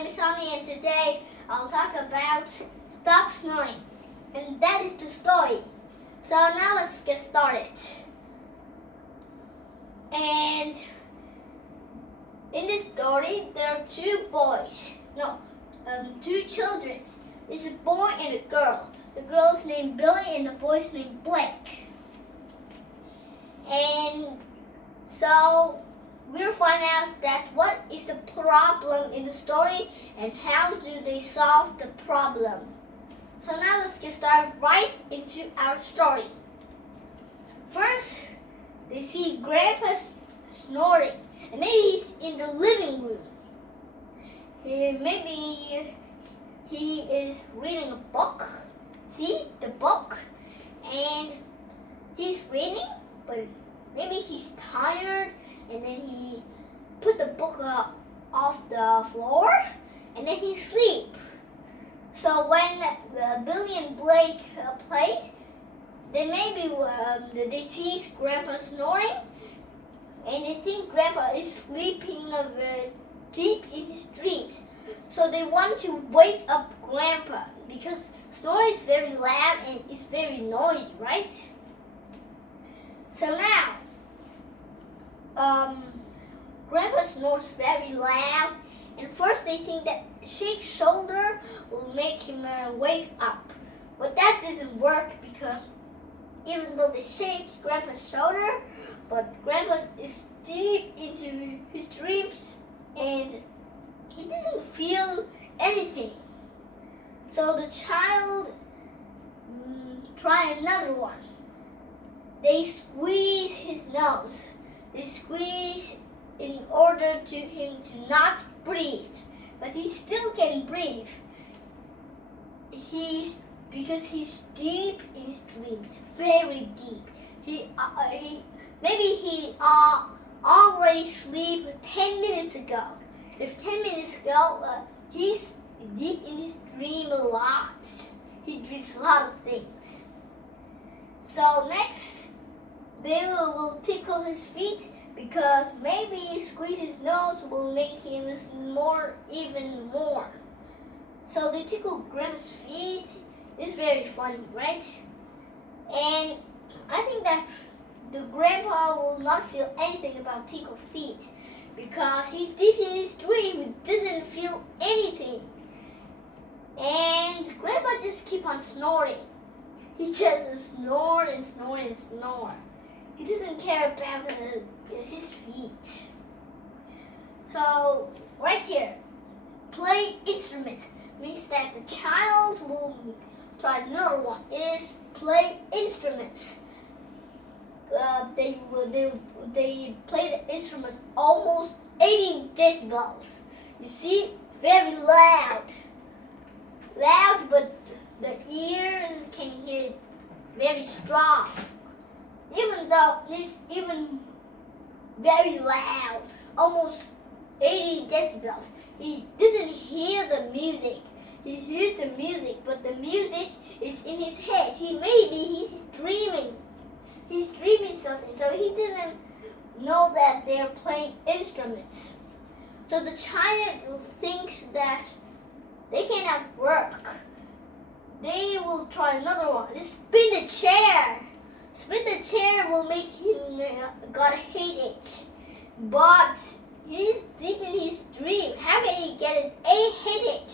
name is Sonny, and today I'll talk about Stop Snoring. And that is the story. So now let's get started. And in this story, there are two children. It's a boy and a girl. The girl is named Billy and the boy is named Blake. And so we'll find out that what is the problem in the story and how do they solve the problem. So now let's get started right into our story. First, they see Grandpa snoring, and maybe he's in the living room. Maybe he is reading a book. See the book, and he's reading, but maybe he's tired, and then he put the book off the floor, and then he sleep. So when the Billy and Blake plays, then maybe they see Grandpa snoring, and they think Grandpa is sleeping deep in his dreams. So they want to wake up Grandpa because snoring is very loud and it's very noisy, right? So now, Grandpa snores very loud, and first they think that shake shoulder will make him wake up. But that didn't work because even though they shake Grandpa's shoulder, but Grandpa is deep into his dreams and he doesn't feel anything. So the child try another one. They squeeze his nose. They squeeze in order to him to not breathe, but he still can breathe. Because he's deep in his dreams, very deep. Maybe he already sleep 10 minutes ago. If 10 minutes ago, he's deep in his dream a lot. He dreams a lot of things. So next, they will tickle his feet because maybe squeeze his nose will make him snore even more. So they tickle Grandpa's feet. It's very funny, right? And I think that the Grandpa will not feel anything about tickle feet because he's deep in his dream. He doesn't feel anything. And Grandpa just keep on snoring. He just snore and snore and snore. He doesn't care about his feet. So right here, play instruments means that the child will try another one. It is play instruments. They play the instruments almost 80 decibels. You see, very loud. Loud, but the ear can hear it very strong. Even though it's even very loud, almost 80 decibels. He doesn't hear the music. He hears the music, but the music is in his head. He's dreaming. He's dreaming something, so he doesn't know that they're playing instruments. So the child thinks that they cannot work. They will try another one. Just spin the chair. Spin the chair will make him got a headache. But he's deep in his dream. How can he get a headache?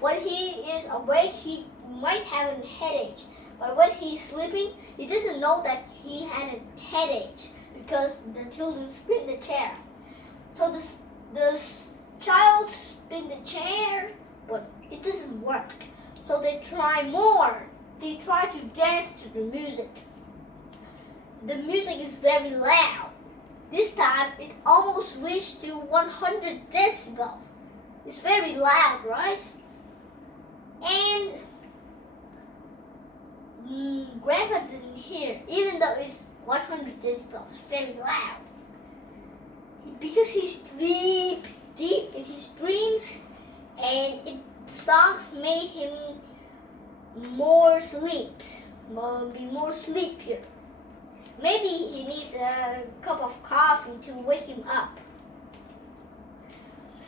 When he is awake, he might have a headache. But when he's sleeping, he doesn't know that he had a headache because the children spin the chair. So the child spin the chair, but it doesn't work. So they try more. They try to dance to the music. The music is very loud. This time, it almost reached to 100 decibels. It's very loud, right? And Grandpa didn't hear, even though it's 100 decibels, very loud. Because he's deep in his dreams, and songs made him be more sleepier. Maybe he needs a cup of coffee to wake him up.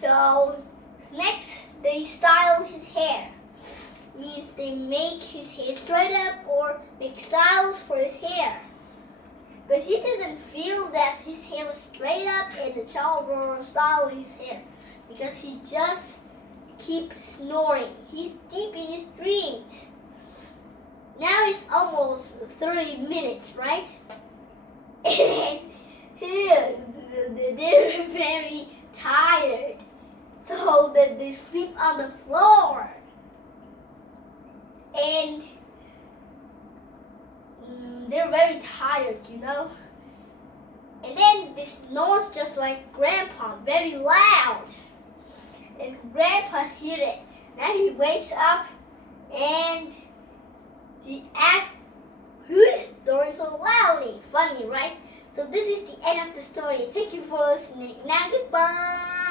So Next, they style his hair. Means they make his hair straight up or make styles for his hair. But he didn't feel that his hair was straight up and the child will style his hair because he just keeps snoring. He's deep in his dreams. Now it's almost 30 minutes, right? And they're very tired, so that they sleep on the floor. And they're very tired, you know. And then they snores just like Grandpa, very loud. And Grandpa hears it. Now he wakes up and he asks, "Who is snoring so loudly?" Funny, right? So this is the end of the story. Thank you for listening. Now goodbye.